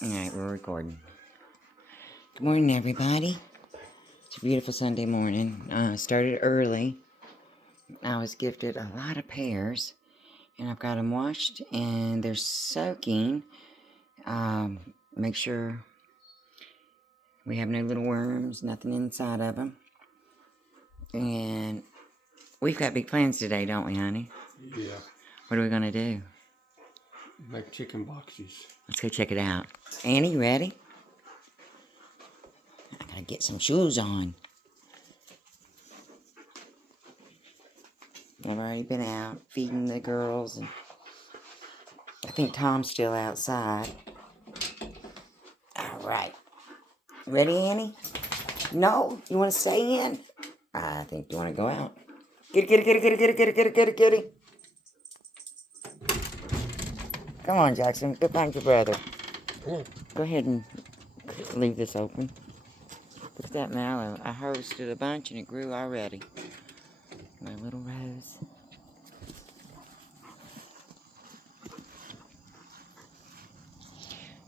Alright, we're recording. Good morning, everybody. It's a beautiful Sunday morning. Started early. I was gifted a lot of pears, and I've got them washed, and they're soaking. Make sure we have no little worms, nothing inside of them. And we've got big plans today, don't we, honey? Yeah. What are we going to do? Make chicken boxes. Let's go check it out. Annie, you ready? I gotta get some shoes on. I've already been out feeding the girls, and I think Tom's still outside. All right. Ready, Annie? No? You want to stay in? I think you want to go out. Get it. Come on, Jackson. Go find your brother. Go ahead and leave this open. Look at that mallow. I harvested a bunch and it grew already. My little rose.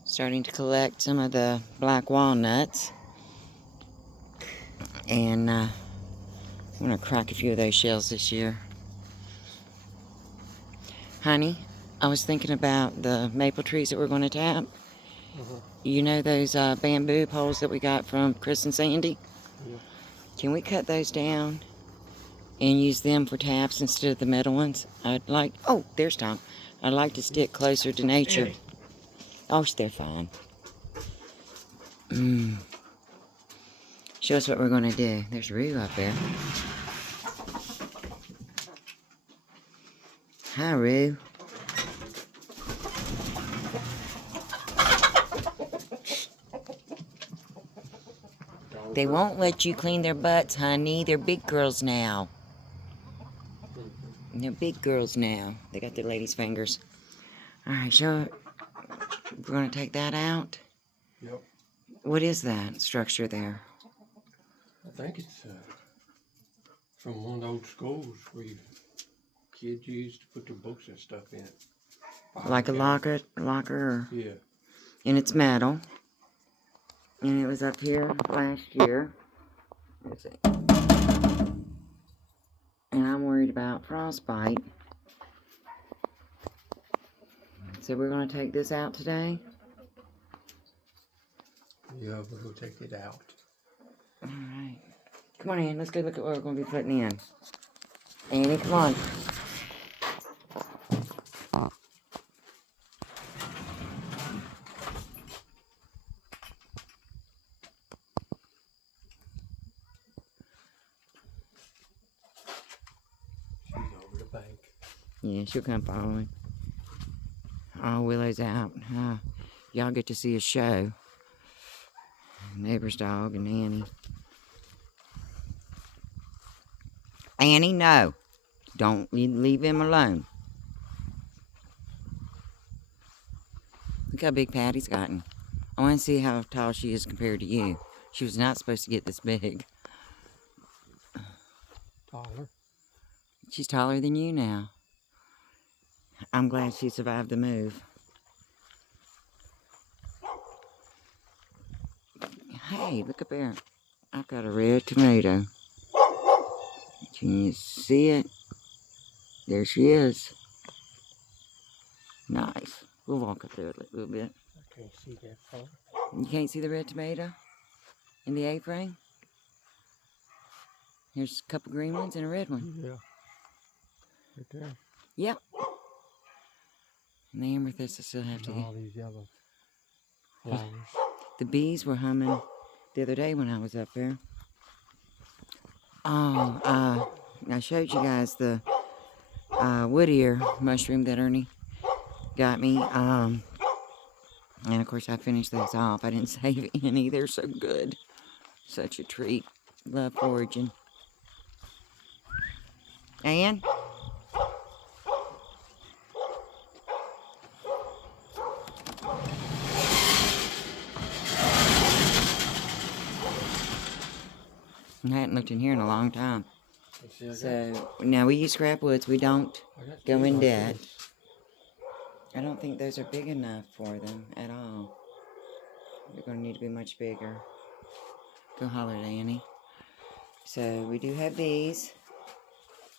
Starting to collect some of the black walnuts. And I'm going to crack a few of those shells this year. Honey, I was thinking about the maple trees that we're going to tap. You know those bamboo poles that we got from Chris and Sandy? Yeah. Can we cut those down and use them for taps instead of the metal ones? I'd like... Oh, there's Tom. I'd like to stick closer to nature. Ernie. Oh, they're fine. Show us what we're going to do. There's Rue up there. Hi, Rue. They won't let you clean their butts, honey. They're big girls now. They're big girls now. They got their ladies' fingers. All right, so we're going to take that out. Yep. What is that structure there? I think it's from one of the old schools where kids used to put their books and stuff in. Like a locker? Yeah. And it's metal. And it was up here last year. Let's see. And I'm worried about frostbite. So we're going to take this out today. Yeah, we're going to take it out. Alright. Come on in. Let's go look at what we're going to be putting in. Annie, come on. She's over the bank. Yeah, she'll come following. Oh, Willow's out. Y'all get to see a show. Neighbor's dog and Annie. Annie, no. Don't leave him alone. Look how big Patty's gotten. I want to see how tall she is compared to you. She was not supposed to get this big. Taller. She's taller than you now. I'm glad she survived the move. Hey, look up there. I've got a red tomato. Can you see it? There she is. Nice. We'll walk up there a little bit. I can't see that far. You can't see the red tomato in the A-frame? Here's a couple green ones and a red one. Yeah. Right there. Yep. And the amethyst I still have to And get. all these yellow flowers. The bees were humming the other day when I was up there. Oh, I showed you guys the wood ear mushroom that Ernie got me. And of course I finished those off. I didn't save any. They're so good. Such a treat. Love foraging. And I hadn't looked in here in a long time. So now we use scrap woods. We don't go in debt. I don't think those are big enough for them at all. They're going to need to be much bigger. Go holler at Annie. So we do have these.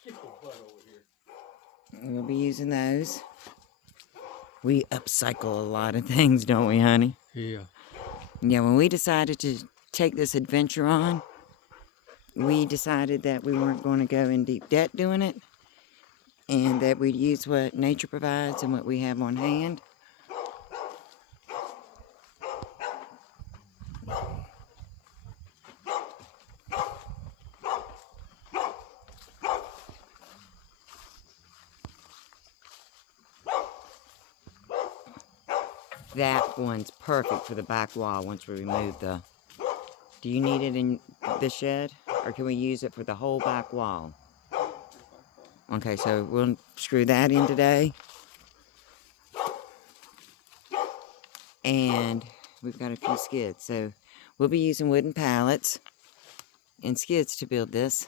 Get your butt over here. We'll be using those. We upcycle a lot of things, don't we, honey? Yeah. Yeah, when we decided to take this adventure on, we decided that we weren't going to go in deep debt doing it, and that we'd use what nature provides and what we have on hand. That one's perfect for the back wall once we remove the... Do you need it in the shed? Or can we use it for the whole back wall? Okay, so we'll screw that in today. And we've got a few skids. So we'll be using wooden pallets and skids to build this.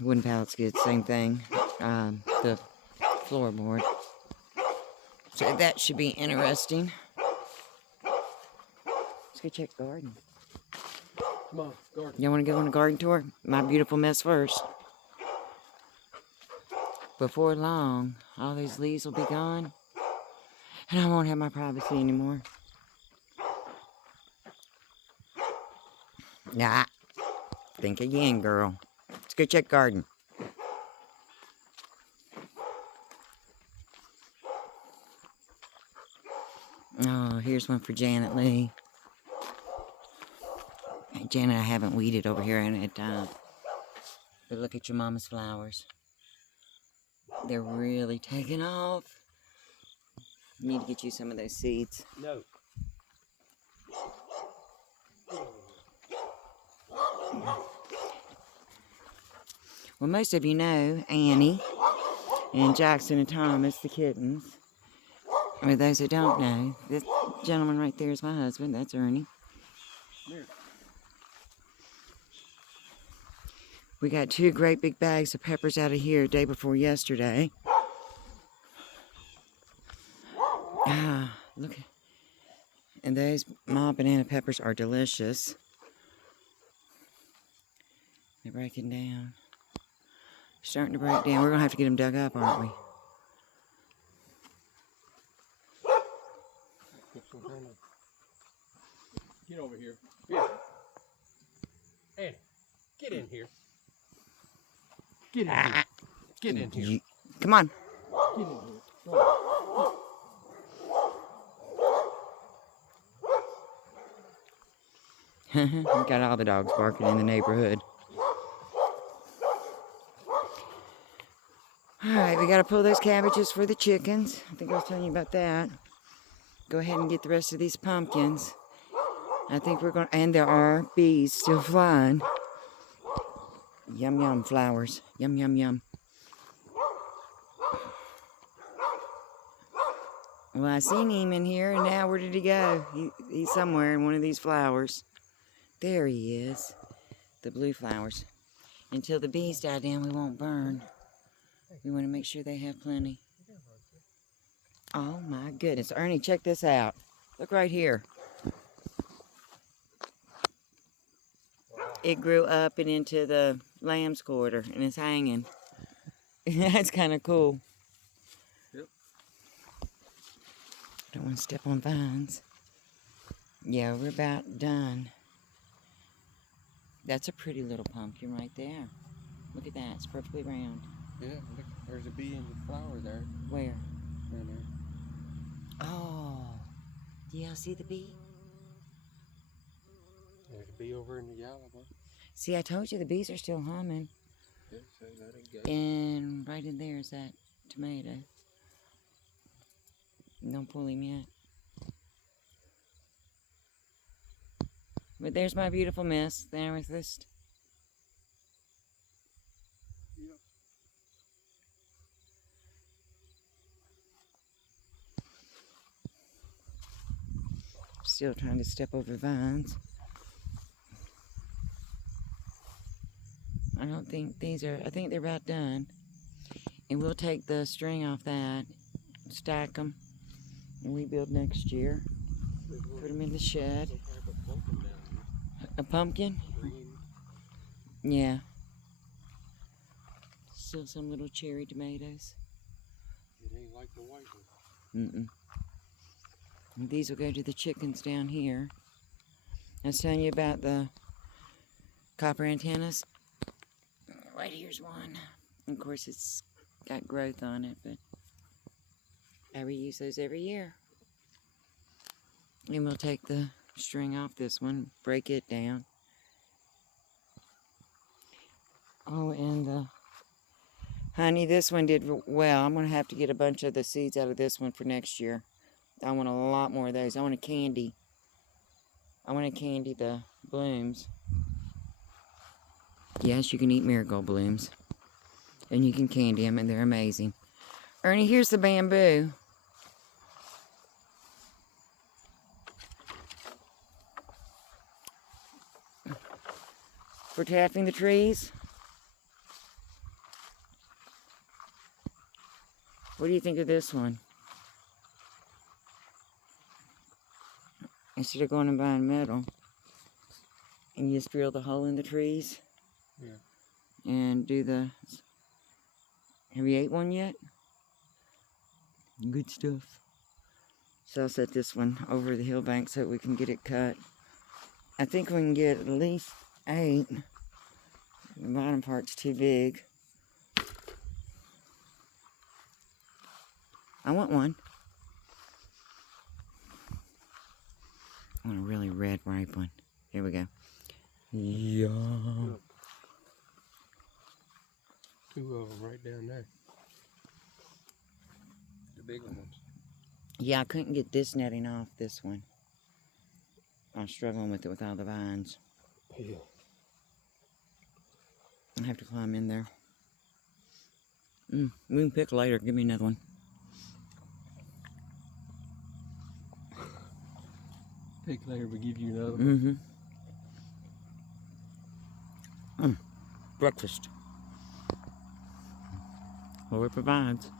Wooden pallet skids, same thing. The floorboard. So that should be interesting. Let's go check the garden. Come on, garden. Y'all want to go on a garden tour? My beautiful mess first. Before long, all these leaves will be gone. And I won't have my privacy anymore. Nah. Think again, girl. Let's go check garden. Oh, here's one for Janet Lee. Hey, Janet, I haven't weeded over here in a time. But look at your mama's flowers. They're really taking off. Need to get you some of those seeds. No. Well, most of you know Annie and Jackson and Thomas, the kittens. For those that don't know, this gentleman right there is my husband. That's Ernie. Here. We got 2 great big bags of peppers out of here day before yesterday. Ah, look. And those mild banana peppers are delicious. They're breaking down. Starting to break down. We're going to have to get them dug up, aren't we? Get over here. Here. Annie, get in here. Get in here. Get in here. Come on. Get in here. Go. We got all the dogs barking in the neighborhood. Alright, we got to pull those cabbages for the chickens. I think I was telling you about that. Go ahead and get the rest of these pumpkins. I think we're going to... And there are bees still flying. Yum, yum, flowers. Yum, yum, yum. Well, I seen him in here, and now where did he go? He's somewhere in one of these flowers. There he is. The blue flowers. Until the bees die down, we won't burn. We want to make sure they have plenty. Oh my goodness. Ernie, check this out. Look right here. It grew up and into the lamb's quarter, and it's hanging. That's kind of cool. Yep. Don't want to step on vines. Yeah, we're about done. That's a pretty little pumpkin right there. Look at that. It's perfectly round. Yeah, look, there's a bee in the flower there. Where? Right there. Oh. Do y'all see the bee? There's a bee over in the yellow one. See, I told you the bees are still humming. Yeah, so let it go. And right in there is that tomato. Don't pull him yet. But there's my beautiful miss, the amethyst. Yep. Still trying to step over vines. I don't think these are, I think they're about done. And we'll take the string off that, stack them, and rebuild next year. Put them in the shed. Some type of pumpkin down A pumpkin? here. Green. Yeah. Still some little cherry tomatoes. It ain't like the white one. Mm-mm. And these will go to the chickens down here. I was telling you about the copper antennas. Right here's one. Of course, it's got growth on it, but I reuse those every year. And we'll take the string off this one, break it down. Oh, and the honey, this one did well. I'm going to have to get a bunch of the seeds out of this one for next year. I want a lot more of those. I want to candy the blooms. Yes, you can eat marigold blooms. And you can candy them, and they're amazing. Ernie, here's the bamboo. For tapping the trees. What do you think of this one? Instead of going and buying metal, and you just drill the hole in the trees. Yeah. And do the... Have you ate one yet? Good stuff. So I'll set this one over the hill bank so we can get it cut. I think we can get at least 8. The bottom part's too big. I want one. I want a really red, ripe one. Here we go. Yum. 2 of them right down there. The big ones. Yeah, I couldn't get this netting off this one. I'm struggling with it with all the vines. Yeah. I have to climb in there. We can pick later. Give me another one. Pick later, we give you another one. Breakfast. Lord provides.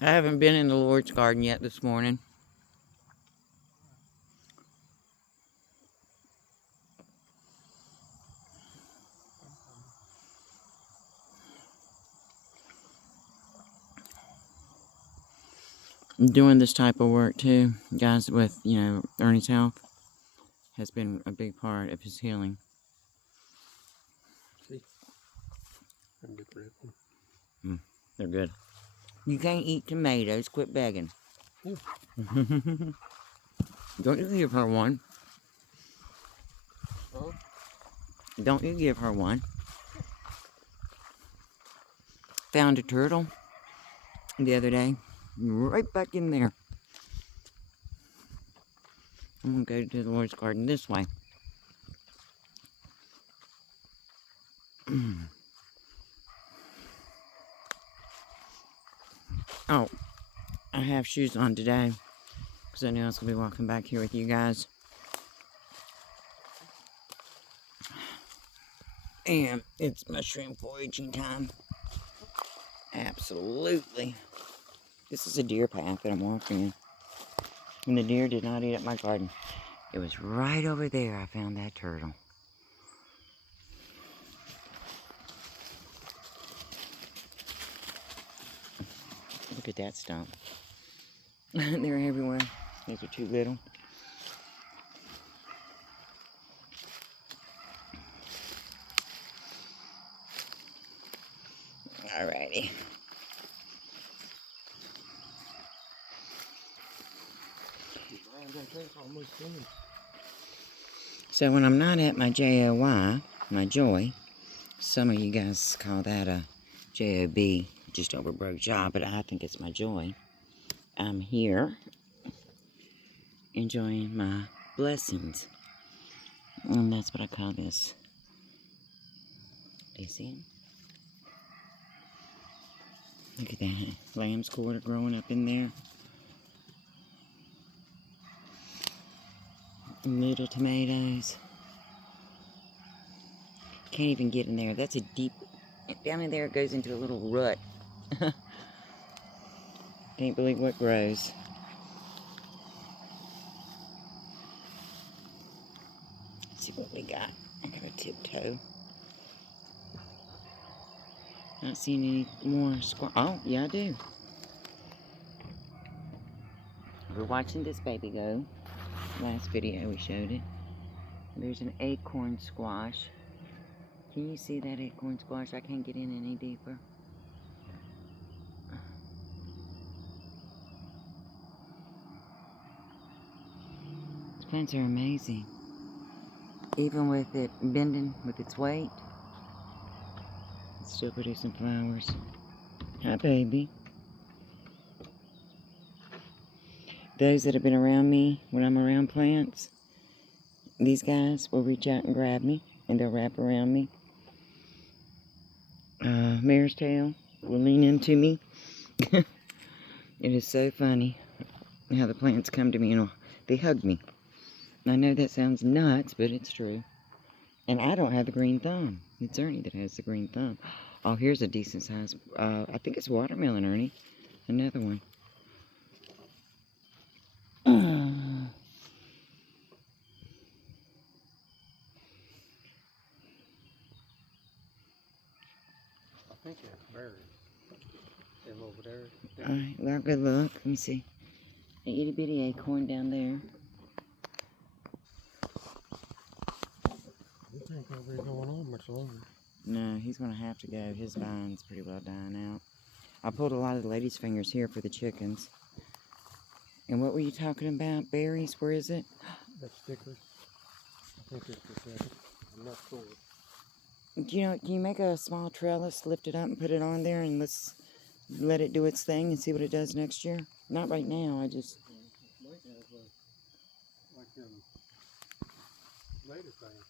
I haven't been in the Lord's garden yet this morning. Doing this type of work too, guys, with, Ernie's health has been a big part of his healing. See? I'm big red one. They're good. You can't eat tomatoes. Quit begging. Yeah. Don't you give her one. Huh? Don't you give her one. Found a turtle the other day. Right back in there. I'm going to go to the Lord's garden this way. Oh, I have shoes on today because I knew I was going to be walking back here with you guys. And it's mushroom foraging time. Absolutely. This is a deer path that I'm walking in. And the deer did not eat up my garden. It was right over there I found that turtle. Look at that stump. They're everywhere. These are too little. Alrighty. So when I'm not at my JOY, my joy, some of you guys call that a JOB, just over broke job, but I think it's my joy. I'm here enjoying my blessings. And that's what I call this. Do you see them? Look at that. Lamb's quarter growing up in there. Little tomatoes. Can't even get in there. That's a deep... Down in there it goes into a little rut. Can't believe what grows. Let's see what we got. I gotta tiptoe. Not seeing any more squash. Oh, yeah, I do. We're watching this baby go. Last video we showed it. There's an acorn squash. Can you see that acorn squash? I can't get in any deeper. These plants are amazing. Even with it bending with its weight, it's still producing flowers. Hi, baby. Those that have been around me when I'm around plants, these guys will reach out and grab me, and they'll wrap around me. Mare's tail will lean into me. It is so funny how the plants come to me and they hug me. I know that sounds nuts, but it's true. And I don't have the green thumb. It's Ernie that has the green thumb. Oh, here's a decent size. I think it's watermelon, Ernie. Another one. I think that's berries. Them over there. Alright, well, good luck. Let me see. An itty bitty acorn down there. You think they'll be going on much longer? No, he's going to have to go. His vine's pretty well dying out. I pulled a lot of the lady's fingers here for the chickens. And what were you talking about? Berries? Where is it? That's stickers. I think it's the second. I'm not sure. Can you make a small trellis, lift it up and put it on there, and let's let it do its thing and see what it does next year? Not right now, I just... Might have like them later things.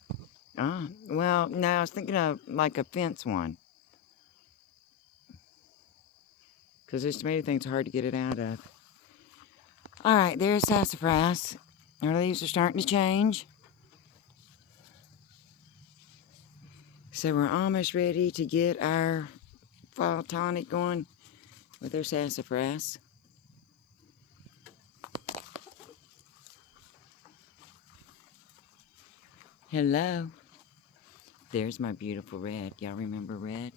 Ah, well, no, I was thinking of like a fence one. Because this tomato thing's hard to get it out of. Alright, there's sassafras. Our leaves are starting to change. So we're almost ready to get our fall tonic going with our sassafras. Hello. There's my beautiful Red. Y'all remember Red?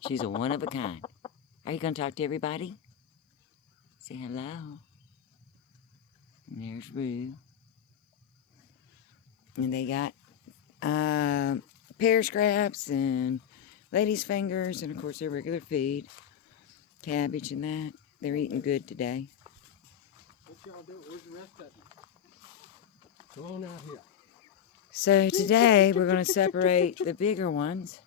She's a one of a kind. Are you going to talk to everybody? Say hello. And there's Rue. And they got pear scraps and lady's fingers and, of course, their regular feed. Cabbage and that. They're eating good today. What y'all do? Where's the rest of them? Go on out here. So today we're going to separate the bigger ones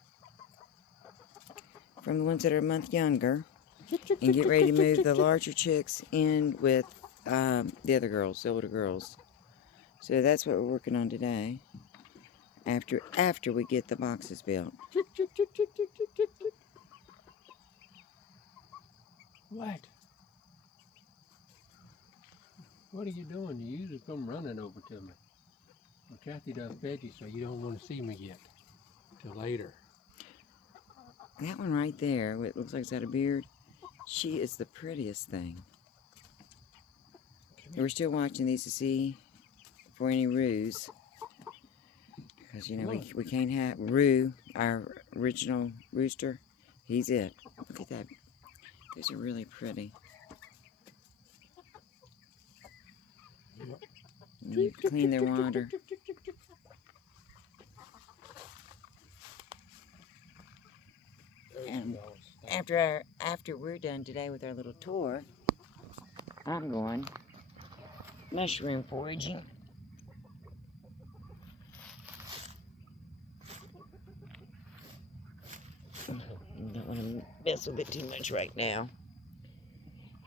from the ones that are a month younger and get ready to move the larger chicks in with the other girls, the older girls. So that's what we're working on today after we get the boxes built. What? What are you doing? You usually come running over to me. Well, Kathy does veggies, so you don't want to see me yet. Till later. That one right there, what looks like it's got a beard, she is the prettiest thing. And we're still watching these to see for any roos. Because, you know, we can't have Roo, our original rooster. He's it. Look at that. Those are really pretty. And you clean their water. And after we're done today with our little tour, I'm going mushroom foraging. Don't want to mess with it too much right now.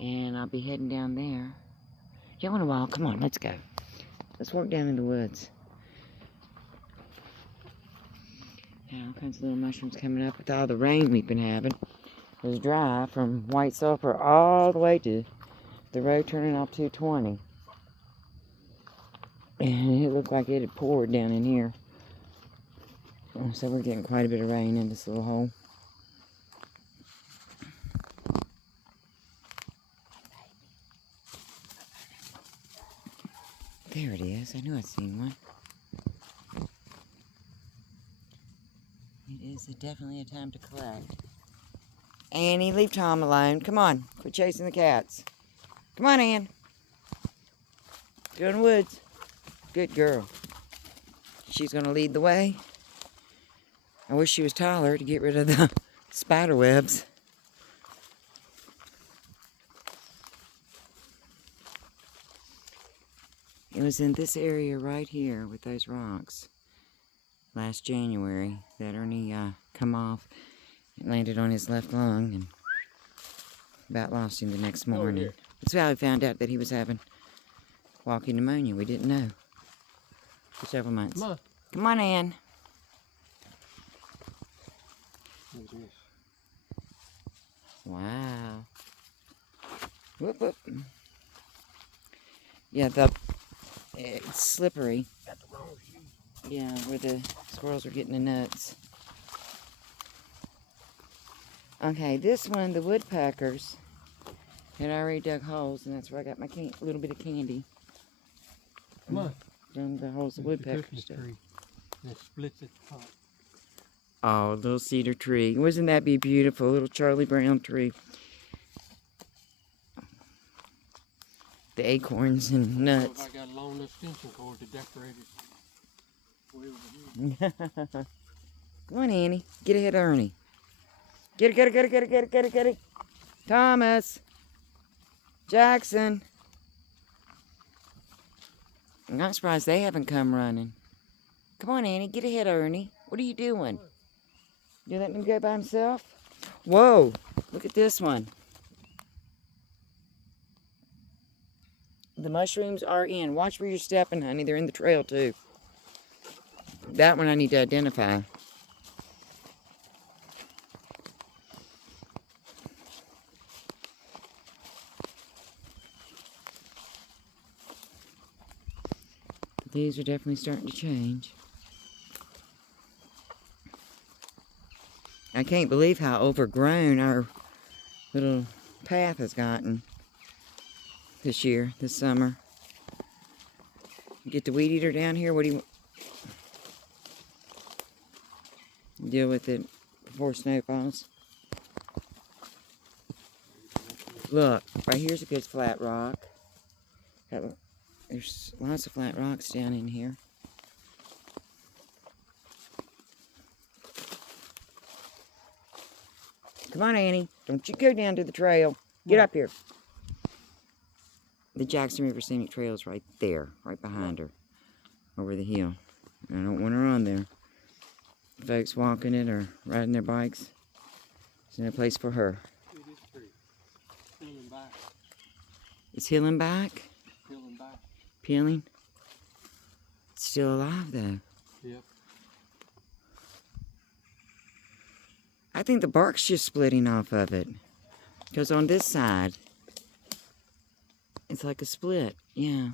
And I'll be heading down there. Y'all want to walk? Come on, let's go. Let's walk down in the woods. All kinds of little mushrooms coming up with all the rain we've been having. It was dry from White Sulphur all the way to the road turning off 220. And it looked like it had poured down in here. So we're getting quite a bit of rain in this little hole. There it is. I knew I'd seen one. It is definitely a time to collect. Annie, leave Tom alone. Come on. Quit chasing the cats. Come on, Ann. Go in the woods. Good girl. She's going to lead the way. I wish she was taller to get rid of the spider webs. It was in this area right here with those rocks last January that Ernie come off and landed on his left lung and about lost him the next morning. That's how I found out that he was having walking pneumonia. We didn't know for several months. Come on. Come on, Ann. Wow. Whoop, whoop. Yeah, it's slippery. Yeah, where the squirrels are getting the nuts. Okay, this one, the woodpeckers had already dug holes, and that's where I got my little bit of candy. Come on. From the holes the woodpeckers dug. It splits at the top. Oh, little cedar tree. Wasn't that be beautiful? Little Charlie Brown tree. The acorns and nuts. I got a long extension cord to decorate it. Way over here. Come on, Annie. Get ahead of Ernie. Get it, get it, get it, get it, get it, get it, get it. Thomas. Jackson. I'm not surprised they haven't come running. Come on, Annie. Get ahead of Ernie. What are you doing? You letting him go by himself? Whoa. Look at this one. The mushrooms are in. Watch where you're stepping, honey. They're in the trail, too. That one I need to identify. These are definitely starting to change. I can't believe how overgrown our little path has gotten this year, this summer. Get the weed eater down here. What do you deal with it before snow falls? Look, right here's a good flat rock. There's lots of flat rocks down in here. Come on, Annie. Don't you go down to the trail. Get up here. The Jackson River Scenic Trail is right there, right behind her, over the hill. I don't want her on there. Folks walking it or riding their bikes, there's no place for her. It is pretty. Peeling back. It's healing back? Peeling back. Peeling? It's still alive, though. Yep. I think the bark's just splitting off of it. Because on this side, it's like a split. Yeah.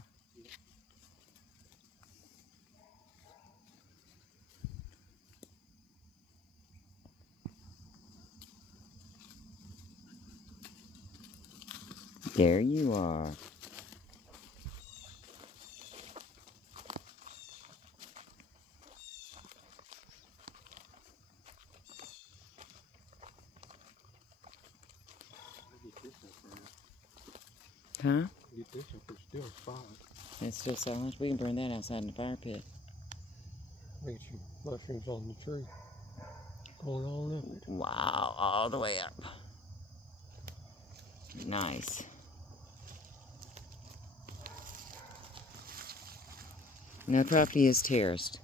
There you are. Huh? Get this up, it's still solid. It's still solid. We can burn that outside in the fire pit. Look at you, mushrooms on the tree. Going on up it. Wow, all the way up. Nice. Now the property is terraced.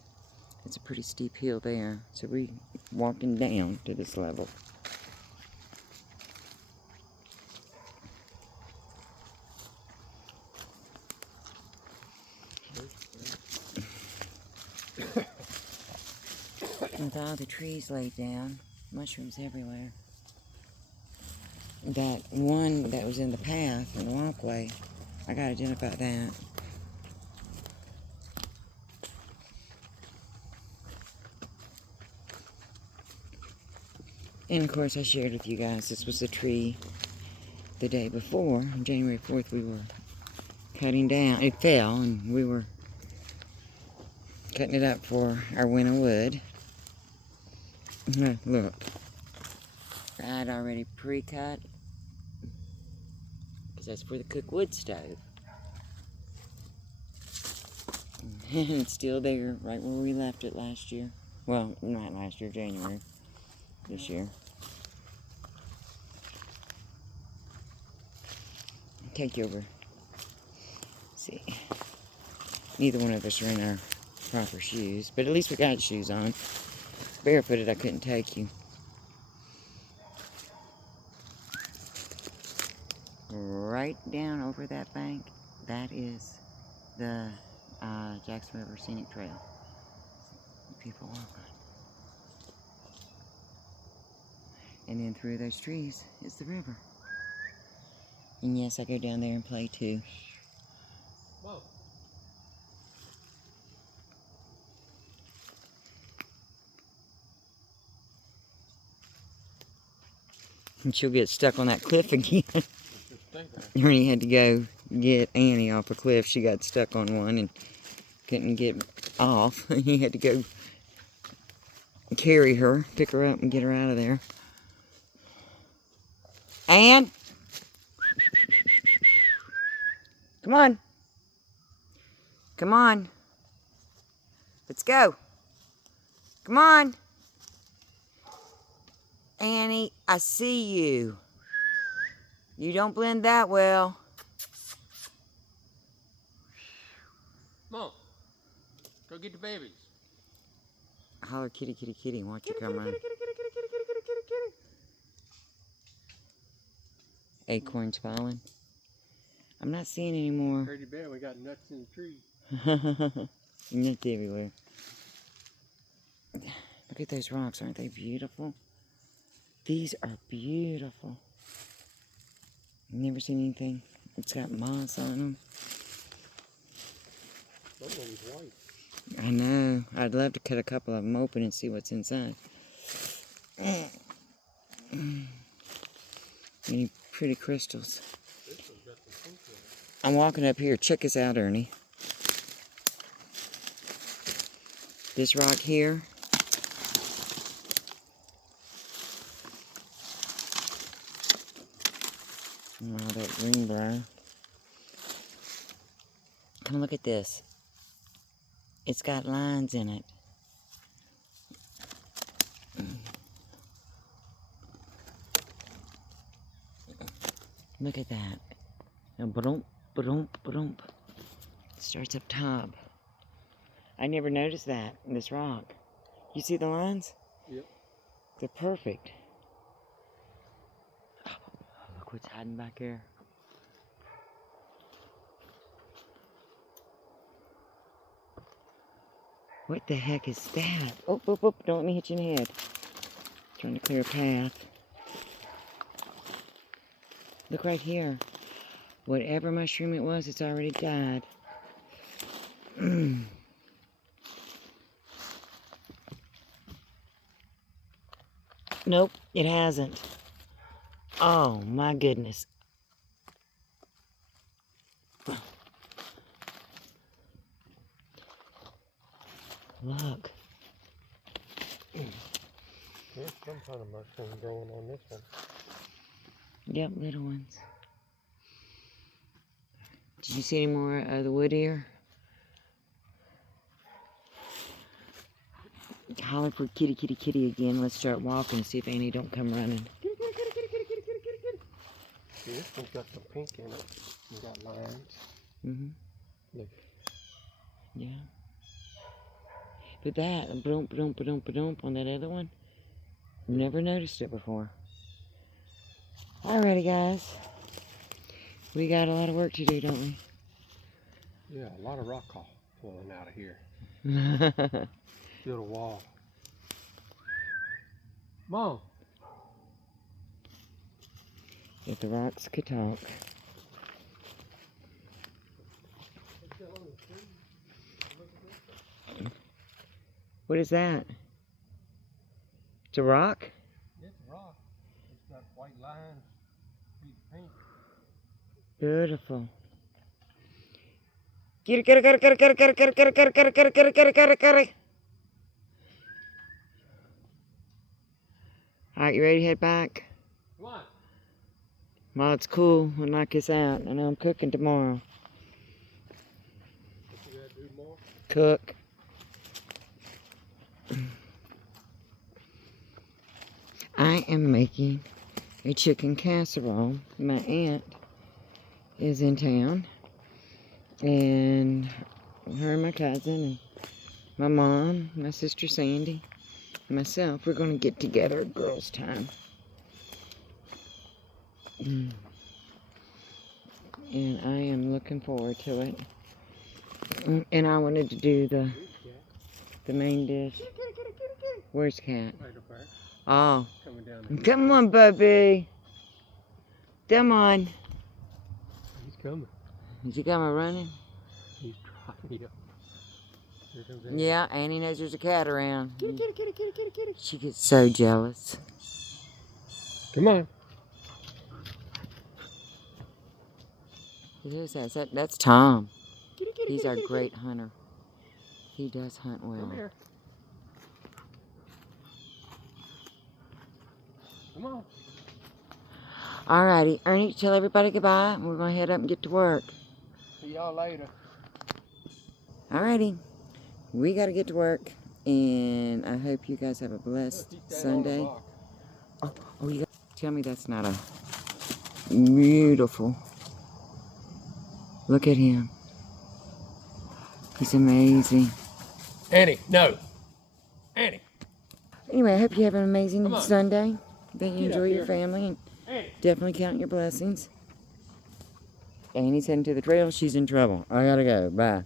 It's a pretty steep hill there, so we're walking down to this level. With all the trees laid down, mushrooms everywhere. That one that was in the path, in the walkway, I gotta identify that. And of course I shared with you guys, this was the tree the day before, on January 4th we were cutting down. It fell, and we were cutting it up for our winter wood. Look, I'd already pre-cut, because that's for the cook wood stove. And it's still there, right where we left it last year. Well, not last year, January. This year. Take you over. See. Neither one of us are in our proper shoes, but at least we got shoes on. Barefooted, I couldn't take you. Right down over that bank, that is the Jackson River Scenic Trail. People walk on. And then through those trees is the river. And yes, I go down there and play too. Whoa. And she'll get stuck on that cliff again. Ernie had to go get Annie off a cliff. She got stuck on one and couldn't get off. He had to go carry her, pick her up and get her out of there. Ann! Come on. Come on. Let's go. Come on. Annie, I see you. You don't blend that well. Come on. Go get the babies. Holler kitty, kitty, kitty. Watch you come run. Acorns falling. I'm not seeing any more. Pretty bad. We got nuts in the tree. Nuts everywhere. Look at those rocks. Aren't they beautiful? These are beautiful. Never seen anything. It's got moss on them. That one's white. I know. I'd love to cut a couple of them open and see what's inside. Any pretty crystals. I'm walking up here. Check this out, Ernie. This rock here. Oh, that greenbrier. Come look at this. It's got lines in it. Look at that. Now, ba-dump, ba-dump, ba-dump. It starts up top. I never noticed that in this rock. You see the lines? Yep. They're perfect. Oh, look what's hiding back there. What the heck is that? Oh, oh, oh, don't let me hit you in the head. Trying to clear a path. Look right here. Whatever mushroom it was, it's already died. Nope, it hasn't. Oh my goodness. Look. There's some kind of mushroom growing on this one. Yep, little ones. Did you see any more of the wood here? Holler for kitty, kitty, kitty again. Let's start walking and see if Annie don't come running. Kitty, kitty, kitty, kitty, kitty, kitty, kitty, kitty, kitty. See, this one's got some pink in it. We got lines. Mm-hmm. Look. Yeah. But that, ba-dump, ba-dump, ba-dump, ba-dump on that other one, never noticed it before. Alrighty, guys. We got a lot of work to do, don't we? Yeah, a lot of rock falling out of here. Build a wall. Mom. If the rocks could talk. What is that? It's a rock? It's a rock. It's got white lines, deep pink. Beautiful. Get it, get it, get it, get it, get it, get it, get it, get it, get it, get it, get it, get it, get it, get it, get it. Alright, you ready to head back? Come on. Well, it's cool. We'll knock this out. I know I'm cooking tomorrow. What you gotta do more? Cook. I am making a chicken casserole. My aunt is in town, and her and my cousin and my mom, my sister Sandy, and myself, we're going to get together at girls' time. And I am looking forward to it. And I wanted to do the main dish. Where's Cat? Right up there. Oh. Coming down there. Come on, Bubby. Come on. He's coming. Is he coming running? He's trotting up. Here comes Annie. Yeah, Annie knows there's a cat around. Kitty, kitty, kitty, kitty, kitty, kitty. She gets so jealous. Come on. Who's that? That's Tom. Kitty, kitty, He's kitty, our kitty, great hunter. He does hunt kitty. well. Come here. Come on. Alrighty, Ernie, tell everybody goodbye, and we're going to head up and get to work. See y'all later. Alrighty, we got to get to work, and I hope you guys have a blessed Sunday. Oh, you guys tell me that's not a beautiful. Look at him. He's amazing. Annie, no. Annie. Anyway, I hope you have an amazing Come on. Sunday, that you Get enjoy up your here. family, and Annie. definitely count your blessings. Annie's heading to the trail. She's in trouble. I gotta go. Bye.